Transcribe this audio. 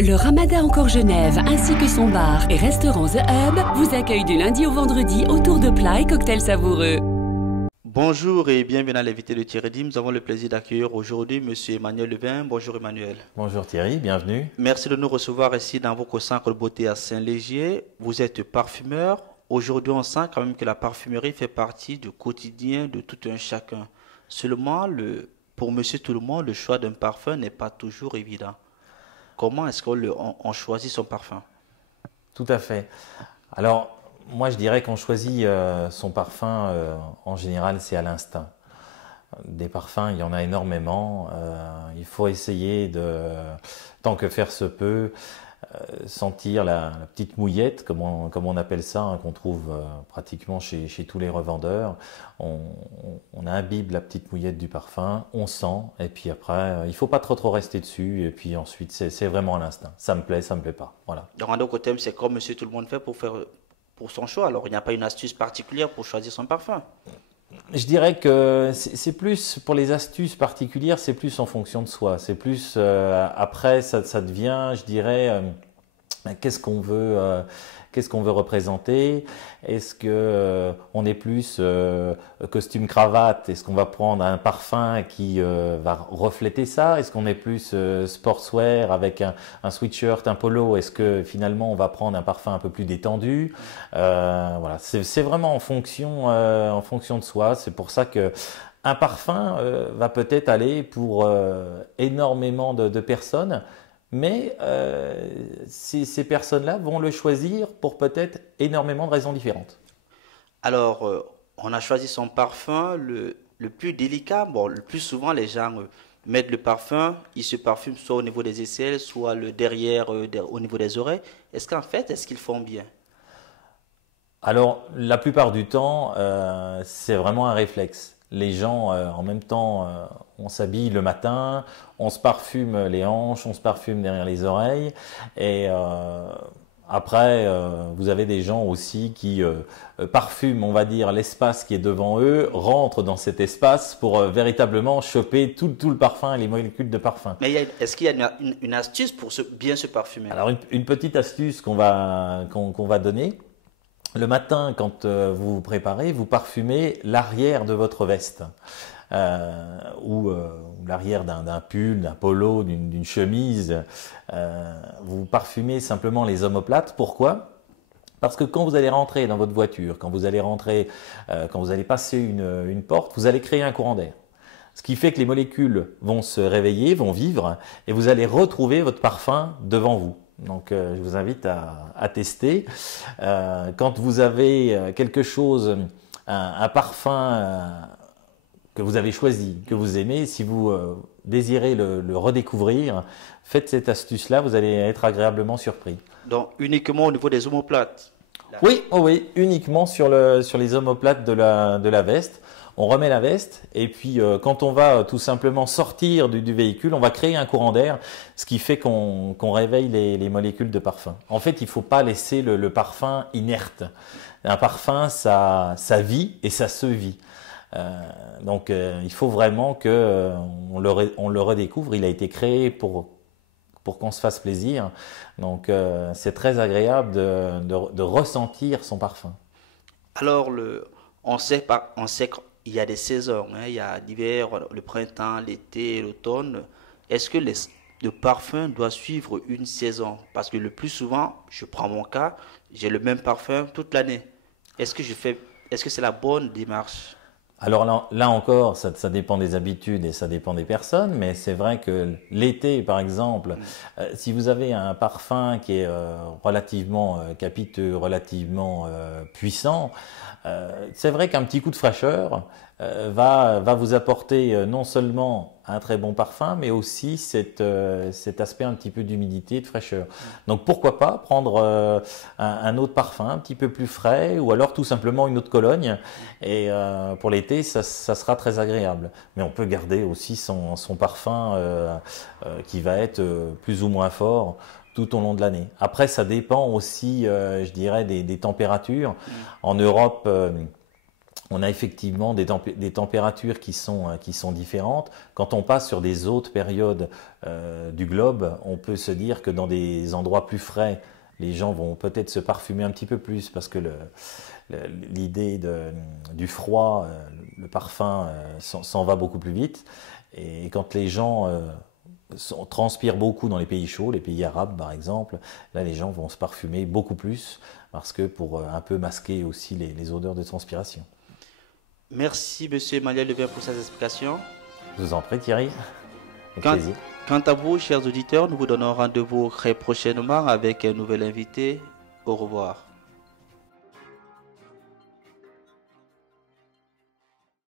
Le Ramadan Encore Genève ainsi que son bar et restaurant The Hub vous accueillent du lundi au vendredi autour de plats et cocktails savoureux. Bonjour et bienvenue à l'invité de Thierry Dim. Nous avons le plaisir d'accueillir aujourd'hui M. Emmanuel Levin. Bonjour Emmanuel. Bonjour Thierry, bienvenue. Merci de nous recevoir ici dans votre centre de beauté à Saint-Légier. Vous êtes parfumeur. Aujourd'hui, on sent quand même que la parfumerie fait partie du quotidien de tout un chacun. Seulement, pour monsieur tout le monde, le choix d'un parfum n'est pas toujours évident. Comment est-ce qu'on choisit son parfum? Tout à fait. Alors, moi je dirais qu'on choisit son parfum, en général, c'est à l'instinct. Des parfums, il y en a énormément. Il faut essayer tant que faire se peut, sentir la petite mouillette, comme on appelle ça, hein, qu'on trouve pratiquement chez tous les revendeurs. On imbibe la petite mouillette du parfum, on sent, et puis après, il ne faut pas trop rester dessus, et puis ensuite, c'est vraiment à l'instinct. Ça me plaît pas. Voilà. Donc, en d'autres termes, c'est comme monsieur tout le monde fait pour son choix. Alors, il n'y a pas une astuce particulière pour choisir son parfum? Je dirais que c'est plus, pour les astuces particulières, c'est plus en fonction de soi. C'est plus, après, ça devient, je dirais, qu'est-ce qu'on veut représenter? Est-ce que on est plus costume cravate? Est-ce qu'on va prendre un parfum qui va refléter ça? Est-ce qu'on est plus sportswear avec un sweatshirt, un polo? Est-ce que finalement on va prendre un parfum un peu plus détendu? Voilà, c'est vraiment en fonction de soi. C'est pour ça que un parfum va peut-être aller pour énormément de personnes. Mais ces personnes-là vont le choisir pour peut-être énormément de raisons différentes. Alors, on a choisi son parfum le plus délicat. Bon, le plus souvent, les gens mettent le parfum, ils se parfument soit au niveau des aisselles, soit le derrière, au niveau des oreilles. Est-ce qu'ils font bien? Alors, la plupart du temps, c'est vraiment un réflexe. Les gens, en même temps, on s'habille le matin, on se parfume les hanches, on se parfume derrière les oreilles. Et après, vous avez des gens aussi qui parfument, on va dire, l'espace qui est devant eux, rentrent dans cet espace pour véritablement choper tout le parfum et les molécules de parfum. Mais est-ce qu'il y a une astuce pour bien se parfumer? Alors, une petite astuce qu'on va donner. Le matin, quand vous vous préparez, vous parfumez l'arrière de votre veste ou l'arrière d'un pull, d'un polo, d'une chemise. Vous parfumez simplement les omoplates. Pourquoi? Parce que quand vous allez rentrer dans votre voiture, quand vous allez passer une porte, vous allez créer un courant d'air. Ce qui fait que les molécules vont se réveiller, vont vivre, et vous allez retrouver votre parfum devant vous. Donc, je vous invite à tester. Quand vous avez quelque chose, un parfum que vous avez choisi, que vous aimez, si vous désirez le redécouvrir, faites cette astuce-là, vous allez être agréablement surpris. Donc, uniquement au niveau des omoplates? Oui, uniquement sur les omoplates de la veste. On remet la veste et puis quand on va tout simplement sortir du véhicule, on va créer un courant d'air, ce qui fait qu'on réveille les molécules de parfum. En fait, il ne faut pas laisser le parfum inerte. Un parfum, ça vit et ça se vit. Donc, il faut vraiment qu'on le redécouvre. Il a été créé pour qu'on se fasse plaisir. Donc, c'est très agréable de ressentir son parfum. Alors, on sait qu'il y a des saisons, hein, il y a l'hiver, le printemps, l'été, l'automne. Est-ce que le parfum doit suivre une saison? Parce que le plus souvent, je prends mon cas, j'ai le même parfum toute l'année. Est-ce que c'est la bonne démarche? Alors là encore, ça dépend des habitudes et ça dépend des personnes, mais c'est vrai que l'été, par exemple, si vous avez un parfum qui est relativement capiteux, relativement puissant, c'est vrai qu'un petit coup de fraîcheur va vous apporter non seulement un très bon parfum, mais aussi cet aspect un petit peu d'humidité et de fraîcheur. Donc pourquoi pas prendre un autre parfum un petit peu plus frais, ou alors tout simplement une autre cologne, et pour l'été ça sera très agréable. Mais on peut garder aussi son parfum qui va être plus ou moins fort tout au long de l'année. Après, ça dépend aussi, je dirais, des températures. En Europe, on a effectivement des températures qui sont différentes. Quand on passe sur des autres périodes du globe, on peut se dire que dans des endroits plus frais, les gens vont peut-être se parfumer un petit peu plus parce que l'idée du froid, le parfum s'en va beaucoup plus vite. Et quand les gens transpirent beaucoup dans les pays chauds, les pays arabes par exemple, là les gens vont se parfumer beaucoup plus parce que pour un peu masquer aussi les odeurs de transpiration. Merci, monsieur Emmanuel Levin, pour ces explications. Je vous en prie, Thierry. Avec plaisir. Quant à vous, chers auditeurs, nous vous donnons rendez-vous très prochainement avec un nouvel invité. Au revoir.